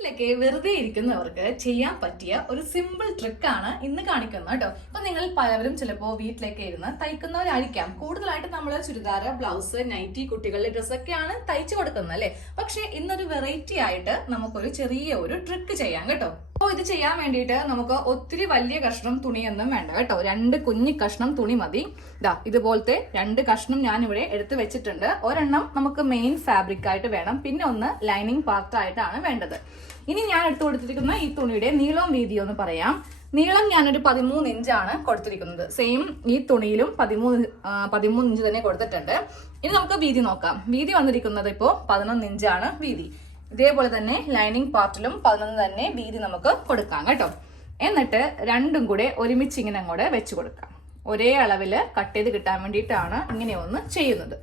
വീട്ടിലൊക്കെ വെറുതെ ഇരിക്കുന്നവർക്ക് ചെയ്യാൻ പറ്റിയ ഒരു സിമ്പിൾ ട്രിക്കാണ് ഇന്ന് കാണിക്കുന്നത് കേട്ടോ. അപ്പൊ നിങ്ങൾ പലവരും ചിലപ്പോൾ വീട്ടിലൊക്കെ ഇരുന്ന് തയ്ക്കുന്നവരായിരിക്കാം. കൂടുതലായിട്ട് നമ്മൾ ചുരിദാർ, ബ്ലൗസ്, നൈറ്റി, കുട്ടികളുടെ ഡ്രസ്സൊക്കെയാണ് തയ്ച്ചു കൊടുക്കുന്നത് അല്ലെ. പക്ഷെ ഇന്നൊരു വെറൈറ്റി ആയിട്ട് നമുക്കൊരു ചെറിയ ഒരു ട്രിക്ക് ചെയ്യാം കേട്ടോ. അപ്പോൾ ഇത് ചെയ്യാൻ വേണ്ടിയിട്ട് നമുക്ക് ഒത്തിരി വലിയ കഷ്ണം തുണിയൊന്നും വേണ്ട കേട്ടോ. 2 കുഞ്ഞു കഷ്ണം തുണി മതി. ഇതുപോലത്തെ 2 കഷ്ണം ഞാൻ ഇവിടെ എടുത്തു വെച്ചിട്ടുണ്ട്. ഒരെണ്ണം നമുക്ക് മെയിൻ ഫാബ്രിക് ആയിട്ട് വേണം, പിന്നെ ഒന്ന് ലൈനിങ് പാർട്ട് ആയിട്ടാണ് വേണ്ടത്. ഇനി ഞാൻ എടുത്തു കൊടുത്തിരിക്കുന്ന ഈ തുണിയുടെ നീളവും വീതിയും ഒന്ന് പറയാം. നീളം ഞാനൊരു 13 ഇഞ്ചാണ് കൊടുത്തിരിക്കുന്നത്. സെയിം ഈ തുണിയിലും 13 ഇഞ്ച് തന്നെ കൊടുത്തിട്ടുണ്ട്. ഇനി നമുക്ക് വീതി നോക്കാം. വീതി വന്നിരിക്കുന്നത് ഇപ്പോൾ 11 ഇഞ്ചാണ് വീതി. ഇതേപോലെ തന്നെ ലൈനിങ് പാർട്ടിലും 11 തന്നെ വീതി നമുക്ക് കൊടുക്കാം കേട്ടോ. എന്നിട്ട് രണ്ടും കൂടെ ഒരുമിച്ച് ഇങ്ങനെ അങ്ങോട്ട് വെച്ച് കൊടുക്കാം. ഒരേ അളവിൽ കട്ട് ചെയ്ത് കിട്ടാൻ വേണ്ടിയിട്ടാണ് ഇങ്ങനെ ഒന്ന് ചെയ്യുന്നത്.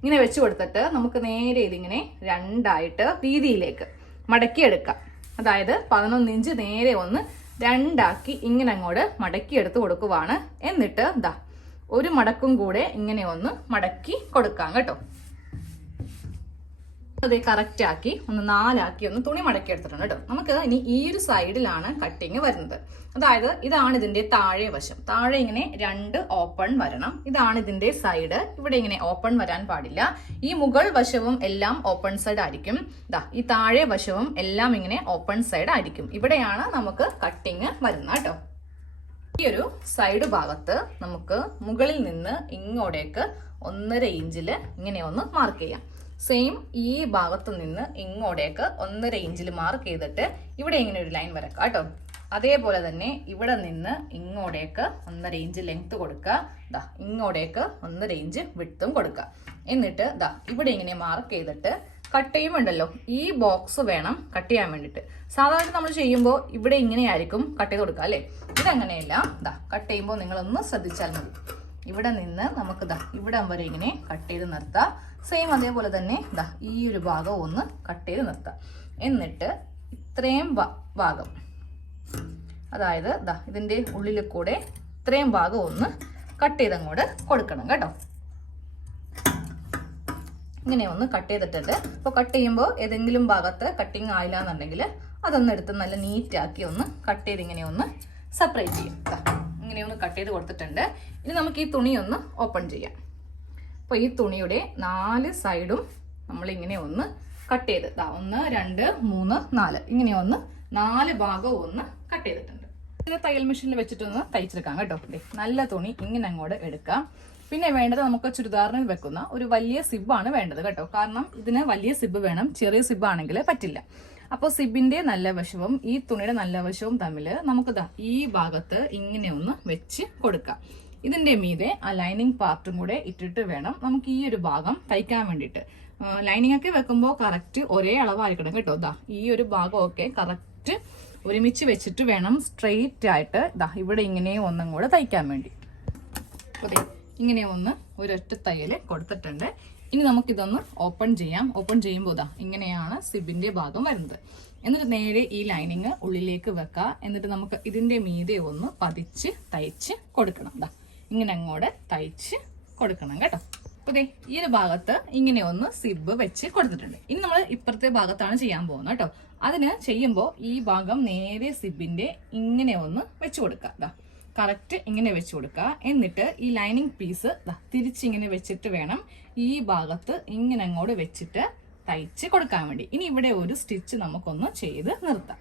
ഇങ്ങനെ വെച്ച് കൊടുത്തിട്ട് നമുക്ക് നേരെ ഇതിങ്ങനെ രണ്ടായിട്ട് വീതിയിലേക്ക് മടക്കിയെടുക്കാം. അതായത് 11 ഇഞ്ച് നേരെ ഒന്ന് രണ്ടാക്കി ഇങ്ങനെ അങ്ങോട്ട് മടക്കിയെടുത്ത് കൊടുക്കുവാണ്. എന്നിട്ട് ഒരു മടക്കും കൂടെ ഇങ്ങനെ ഒന്ന് മടക്കി കൊടുക്കാം കേട്ടോ. അത് കറക്റ്റ് ആക്കി ഒന്ന് 4 ആക്കി ഒന്ന് തുണി മടക്കി എടുത്തിട്ടുണ്ട് കേട്ടോ. നമുക്ക് ഇനി ഈ ഒരു സൈഡിലാണ് കട്ടിങ് വരുന്നത്. അതായത് ഇതാണ് ഇതിന്റെ താഴെ വശം. താഴെ ഇങ്ങനെ 2 ഓപ്പൺ വരണം. ഇതാണ് ഇതിന്റെ സൈഡ്. ഇവിടെ ഇങ്ങനെ ഓപ്പൺ വരാൻ പാടില്ല. ഈ മുകൾ വശവും എല്ലാം ഓപ്പൺ സൈഡ് ആയിരിക്കും. ഈ താഴെ വശവും എല്ലാം ഇങ്ങനെ ഓപ്പൺ സൈഡ് ആയിരിക്കും. ഇവിടെയാണ് നമുക്ക് കട്ടിങ് വരുന്നത് കേട്ടോ. ഈ ഒരു സൈഡ് ഭാഗത്ത് നമുക്ക് മുകളിൽ നിന്ന് ഇങ്ങോട്ടേക്ക് 1.5 ഇഞ്ചില് ഇങ്ങനെ ഒന്ന് മാർക്ക് ചെയ്യാം. സെയിം ഈ ഭാഗത്തു നിന്ന് ഇങ്ങോട്ടേക്ക് 1.5 ഇഞ്ചിൽ മാർക്ക് ചെയ്തിട്ട് ഇവിടെ ഇങ്ങനെ ഒരു ലൈൻ വരക്കാം കേട്ടോ. അതേപോലെ തന്നെ ഇവിടെ നിന്ന് ഇങ്ങോട്ടേക്ക് 1.5 ഇഞ്ച് ലെങ്ത് കൊടുക്കുക. ഇങ്ങോട്ടേക്ക് 1.5 ഇഞ്ച് വിഡ്ത്തും കൊടുക്കുക. എന്നിട്ട് ഇവിടെ ഇങ്ങനെ മാർക്ക് ചെയ്തിട്ട് കട്ട് ചെയ്യുമ്പോണ്ടല്ലോ, ഈ ബോക്സ് വേണം കട്ട് ചെയ്യാൻ വേണ്ടിയിട്ട്. സാധാരണ നമ്മൾ ചെയ്യുമ്പോൾ ഇവിടെ ഇങ്ങനെയായിരിക്കും കട്ട് ചെയ്ത് കൊടുക്കുക അല്ലേ. ഇതങ്ങനെയല്ല. കട്ട് ചെയ്യുമ്പോൾ നിങ്ങളൊന്ന് ശ്രദ്ധിച്ചാൽ മതി. ഇവിടെ നിന്ന് നമുക്ക് ഇവിടം വരെ ഇങ്ങനെ കട്ട് ചെയ്ത് നിർത്താം. സെയിം അതേപോലെ തന്നെ ഈ ഒരു ഭാഗം ഒന്ന് കട്ട് ചെയ്ത് നിർത്താം. എന്നിട്ട് ഇത്രയും ഭാഗം, അതായത് ഇതിന്റെ ഉള്ളിൽ കൂടെ ഇത്രയും ഭാഗം ഒന്ന് കട്ട് ചെയ്ത് അങ്ങോട്ട് കൊടുക്കണം കേട്ടോ. ഇങ്ങനെ ഒന്ന് കട്ട് ചെയ്തിട്ടുണ്ട്. അപ്പോൾ കട്ട് ചെയ്യുമ്പോൾ ഏതെങ്കിലും ഭാഗത്ത് കട്ടിങ് ആയില്ല എന്നുണ്ടെങ്കിൽ അതൊന്ന് എടുത്ത് നല്ല നീറ്റാക്കി ഒന്ന് കട്ട് ചെയ്ത് ഇങ്ങനെ ഒന്ന് സെപ്പറേറ്റ് ചെയ്യും. ഇങ്ങനെ ഒന്ന് കട്ട് ചെയ്ത് കൊടുത്തിട്ടുണ്ട്. ഇനി നമുക്ക് ഈ തുണി ഒന്ന് ഓപ്പൺ ചെയ്യാം. അപ്പോൾ ഈ തുണിയുടെ 4 സൈഡും നമ്മളിങ്ങനെ ഒന്ന് കട്ട് ചെയ്ത് 1, 2, 3, 4 ഇങ്ങനെ ഒന്ന് 4 ഭാഗവും ഒന്ന് കട്ട് ചെയ്തിട്ടുണ്ട്. ഇത് തയ്യൽ മെഷീനിൽ വെച്ചിട്ടൊന്ന് തയ്ച്ചെടുക്കാം കേട്ടോ. നല്ല തുണി ഇങ്ങനെ അങ്ങോട്ട് എടുക്കാം. പിന്നെ വേണ്ടത് നമുക്ക് ചുരിദാറിന് വെക്കുന്ന ഒരു വലിയ സിബാണ് വേണ്ടത് കേട്ടോ. കാരണം ഇതിന് വലിയ സിബ് വേണം, ചെറിയ സിബ് ആണെങ്കിൽ പറ്റില്ല. അപ്പോൾ സിബിന്റെ നല്ല വശവും ഈ തുണിയുടെ നല്ല വശവും തമ്മിൽ നമുക്ക് ഈ ഭാഗത്ത് ഇങ്ങനെ ഒന്ന് വെച്ച് കൊടുക്കാം. ഇതിന്റെ മീതെ ആ ലൈനിങ് പാർട്ടും കൂടെ ഇട്ടിട്ട് വേണം നമുക്ക് ഈ ഒരു ഭാഗം തയ്ക്കാൻ വേണ്ടിയിട്ട്. ലൈനിങ് ഒക്കെ വെക്കുമ്പോൾ കറക്റ്റ് ഒരേ അളവായിരിക്കണം കേട്ടോ. ഈ ഒരു ഭാഗമൊക്കെ കറക്റ്റ് ഒരുമിച്ച് വെച്ചിട്ട് വേണം സ്ട്രെയിറ്റ് ആയിട്ട് ഇവിടെ ഇങ്ങനെ ഒന്നും കൂടെ തയ്ക്കാൻ വേണ്ടി. ഇങ്ങനെ ഒന്ന് ഒരൊറ്റ തയ്യൽ കൊടുത്തിട്ടുണ്ട്. ഇനി നമുക്കിതൊന്ന് ഓപ്പൺ ചെയ്യാം. ഓപ്പൺ ചെയ്യുമ്പോൾ ഇങ്ങനെയാണ് സിബിന്റെ ഭാഗം വരുന്നത്. എന്നിട്ട് നേരെ ഈ ലൈനിങ് ഉള്ളിലേക്ക് വെക്കുക. എന്നിട്ട് നമുക്ക് ഇതിന്റെ മീതെ ഒന്ന് പതിച്ച് തയ്ച്ച് കൊടുക്കണം. ഇങ്ങനെ അങ്ങോട്ട് തയ്ച്ച് കൊടുക്കണം കേട്ടോ. അപ്പോൾ ഈ ഒരു ഭാഗത്ത് ഇങ്ങനെ ഒന്ന് സിബ് വെച്ച് കൊടുത്തിട്ടുണ്ട്. ഇനി നമ്മൾ ഇപ്പുറത്തെ ഭാഗത്താണ് ചെയ്യാൻ പോകുന്നത് കേട്ടോ. അതിന് ചെയ്യുമ്പോൾ ഈ ഭാഗം നേരെ സിബിന്റെ ഇങ്ങനെ ഒന്ന് വെച്ച് കൊടുക്കുക. കറക്റ്റ് ഇങ്ങനെ വെച്ച് കൊടുക്കുക. എന്നിട്ട് ഈ ലൈനിങ് പീസ് തിരിച്ചിങ്ങനെ വെച്ചിട്ട് വേണം ഈ ഭാഗത്ത് ഇങ്ങനെ അങ്ങോട്ട് വെച്ചിട്ട് തയ്ച്ച് കൊടുക്കാൻ വേണ്ടി. ഇനി ഇവിടെ ഒരു സ്റ്റിച്ച് നമുക്കൊന്ന് ചെയ്ത് നിർത്താം.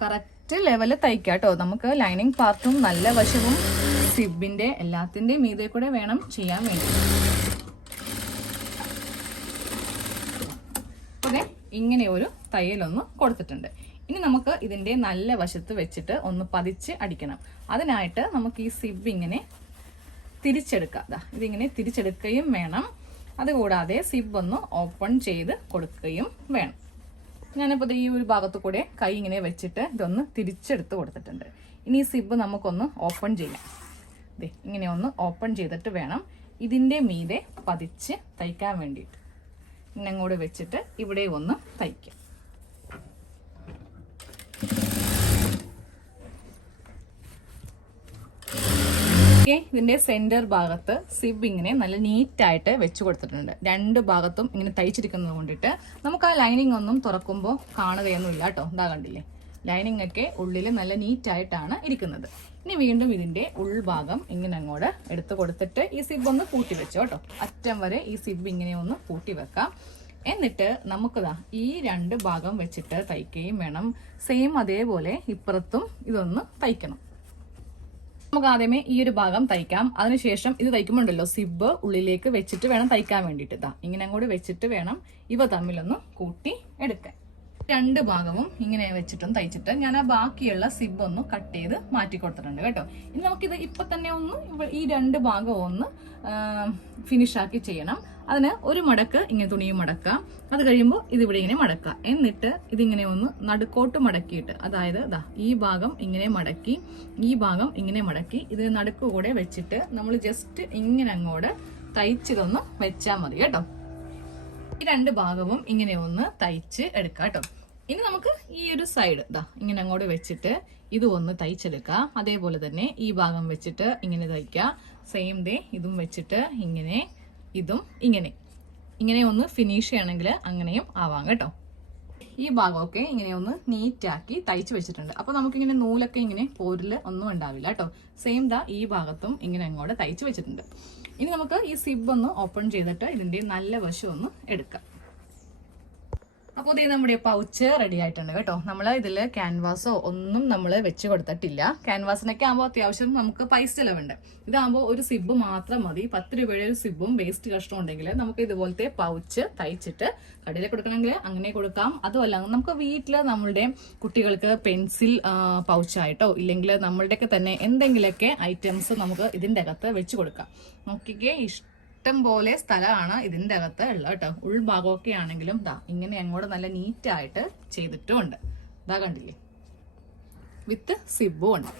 കറക്റ്റ് ലെവല് തയ്ക്കാം കേട്ടോ. നമുക്ക് ലൈനിങ് പാർട്ടും നല്ല വശവും സിബിന്റെ എല്ലാത്തിന്റെയും മീതെ കൂടെ വേണം ചെയ്യാൻ വേണ്ടി. അതെ, ഇങ്ങനെ ഒരു തയ്യലൊന്ന് കൊടുത്തിട്ടുണ്ട്. ഇനി നമുക്ക് ഇതിന്റെ നല്ല വശത്ത് വെച്ചിട്ട് ഒന്ന് പതിച്ച് അടിക്കണം. അതിനായിട്ട് നമുക്ക് ഈ സിബ് ഇങ്ങനെ തിരിച്ചെടുക്കാം. ഇതിങ്ങനെ തിരിച്ചെടുക്കുകയും വേണം. അതുകൂടാതെ സിബ് ഒന്ന് ഓപ്പൺ ചെയ്ത് കൊടുക്കുകയും വേണം. ഞാനിപ്പോൾ ഈ ഒരു ഭാഗത്ത് കൂടെ കൈ ഇങ്ങനെ വെച്ചിട്ട് ഇതൊന്ന് തിരിച്ചെടുത്ത് കൊടുത്തിട്ടുണ്ട്. ഇനി ഈ സിബ് നമുക്കൊന്ന് ഓപ്പൺ ചെയ്യാം. ഇങ്ങനെ ഒന്ന് ഓപ്പൺ ചെയ്തിട്ട് വേണം ഇതിന്റെ മീതെ പതിച്ച് തയ്ക്കാൻ വേണ്ടിയിട്ട്. ഇങ്ങനെ അങ്ങോട്ട് വെച്ചിട്ട് ഇവിടെ ഒന്ന് തയ്ക്കാം. ഇതിന്റെ സെന്റർ ഭാഗത്ത് സിബ് ഇങ്ങനെ നല്ല നീറ്റായിട്ട് വെച്ച് കൊടുത്തിട്ടുണ്ട്. രണ്ട് ഭാഗത്തും ഇങ്ങനെ തയ്ച്ചിരിക്കുന്നത് കൊണ്ടിട്ട് നമുക്ക് ആ ലൈനിങ് ഒന്നും തുറക്കുമ്പോൾ കാണുകയൊന്നുമില്ല കേട്ടോ. ഇതാ കണ്ടില്ലേ, ലൈനിങ് ഒക്കെ ഉള്ളിൽ നല്ല നീറ്റായിട്ടാണ് ഇരിക്കുന്നത്. ഇനി വീണ്ടും ഇതിന്റെ ഉൾഭാഗം ഇങ്ങനെ അങ്ങോട്ട് എടുത്ത് കൊടുത്തിട്ട് ഈ സിബ് ഒന്ന് കൂട്ടി വെച്ചോ കേട്ടോ. അറ്റം വരെ ഈ സിബ് ഇങ്ങനെ ഒന്ന് കൂട്ടി വെക്കാം. എന്നിട്ട് നമുക്കിതാ ഈ രണ്ട് ഭാഗം വെച്ചിട്ട് തയ്ക്കുകയും വേണം. സെയിം അതേപോലെ ഇപ്പുറത്തും ഇതൊന്ന് തയ്ക്കണം. നമുക്ക് ആദ്യമേ ഈ ഒരു ഭാഗം തയ്ക്കാം. അതിനുശേഷം ഇത് തയ്ക്കുമ്പോണ്ടല്ലോ സിബ് ഉള്ളിലേക്ക് വെച്ചിട്ട് വേണം തയ്ക്കാൻ വേണ്ടിയിട്ട്. ഇതാ ഇങ്ങനെ അങ്ങോട്ട് വെച്ചിട്ട് വേണം ഇവ തമ്മിലൊന്ന് കൂട്ടി എടുക്കാൻ. രണ്ട് ഭാഗവും ഇങ്ങനെ വെച്ചിട്ടും തയ്ച്ചിട്ട് ഞാൻ ആ ബാക്കിയുള്ള സിബ് ഒന്ന് കട്ട് ചെയ്ത് മാറ്റി കൊടുത്തിട്ടുണ്ട് കേട്ടോ. ഇനി നമുക്കിത് ഇപ്പൊ തന്നെ ഒന്ന് ഈ രണ്ട് ഭാഗവും ഒന്ന് ഫിനിഷ് ആക്കി ചെയ്യണം. അതിന് ഒരു മടക്ക് ഇങ്ങനെ തുണിയും മടക്കാം. അത് കഴിയുമ്പോൾ ഇതിവിടെ ഇങ്ങനെ മടക്കാം. എന്നിട്ട് ഇതിങ്ങനെ ഒന്ന് നടുക്കോട്ട് മടക്കിയിട്ട്, അതായത് ദാ ഈ ഭാഗം ഇങ്ങനെ മടക്കി ഈ ഭാഗം ഇങ്ങനെ മടക്കി ഇതിന് നടുക്ക് കൂടെ വെച്ചിട്ട് നമ്മൾ ജസ്റ്റ് ഇങ്ങനെ അങ്ങോട്ട് തയ്ച്ചിതൊന്ന് വെച്ചാൽ മതി കേട്ടോ. ഈ രണ്ട് ഭാഗവും ഇങ്ങനെ ഒന്ന് തയ്ച്ച് എടുക്കാം കേട്ടോ. ഇനി നമുക്ക് ഈ ഒരു സൈഡ് ദാ ഇങ്ങനെ അങ്ങോട്ട് വെച്ചിട്ട് ഇത് ഒന്ന് തയ്ച്ചെടുക്കാം. അതേപോലെ തന്നെ ഈ ഭാഗം വെച്ചിട്ട് ഇങ്ങനെ തയ്ക്കാം. സെയിം ഡേ ഇതും വെച്ചിട്ട് ഇങ്ങനെ ഇതും ഇങ്ങനെ ഒന്ന് ഫിനിഷ് ചെയ്യണമെങ്കിൽ അങ്ങനെയും ആവാം കേട്ടോ. ഈ ഭാഗമൊക്കെ ഇങ്ങനെ ഒന്ന് നീറ്റാക്കി തയ്ച്ച് വെച്ചിട്ടുണ്ട്. അപ്പൊ നമുക്കിങ്ങനെ നൂലൊക്കെ ഇങ്ങനെ പോരില് ഒന്നും ഉണ്ടാവില്ല കേട്ടോ. സെയിം ദാ ഈ ഭാഗത്തും ഇങ്ങനെ അങ്ങോട്ട് തയ്ച്ച് വെച്ചിട്ടുണ്ട്. ഇനി നമുക്ക് ഈ സിബ് ഒന്ന് ഓപ്പൺ ചെയ്തിട്ട് ഇതിന്റെ നല്ല വശം ഒന്ന് എടുക്കാം. അപ്പോൾ ഇത് നമ്മുടെ പൗച്ച് റെഡി ആയിട്ടുണ്ട് കേട്ടോ. നമ്മൾ ഇതിൽ ക്യാൻവാസോ ഒന്നും നമ്മൾ വെച്ച് കൊടുത്തിട്ടില്ല. ക്യാൻവാസിനൊക്കെ ആകുമ്പോൾ അത്യാവശ്യം നമുക്ക് പൈസ ചിലവുണ്ട്. ഇതാകുമ്പോൾ ഒരു സിബ് മാത്രം മതി. 10 രൂപയുടെ ഒരു സിബും വേസ്റ്റ് കഷ്ണം ഉണ്ടെങ്കിൽ നമുക്ക് ഇതുപോലത്തെ പൗച്ച് തയ്ച്ചിട്ട് കടയിൽ കൊടുക്കണമെങ്കിൽ അങ്ങനെ കൊടുക്കാം. അതുമല്ല നമുക്ക് വീട്ടിൽ നമ്മളുടെ കുട്ടികൾക്ക് പെൻസിൽ പൗച്ചായിട്ടോ ഇല്ലെങ്കിൽ നമ്മളുടെയൊക്കെ തന്നെ എന്തെങ്കിലുമൊക്കെ ഐറ്റംസ് നമുക്ക് ഇതിൻ്റെ അകത്ത് വെച്ച് കൊടുക്കാം. നോക്കിക്കേ, ഇഷ്ടം പോലെ സ്ഥലമാണ് ഇതിൻ്റെ അകത്ത് ഉള്ളത് കേട്ടോ. ഉൾഭാഗമൊക്കെ ആണെങ്കിലും ദാ ഇങ്ങനെ അങ്ങോട്ട് നല്ല നീറ്റായിട്ട് ചെയ്തിട്ടുമുണ്ട്. ഇതാ കണ്ടില്ലേ, വിത്ത് സിബും ഉണ്ട്.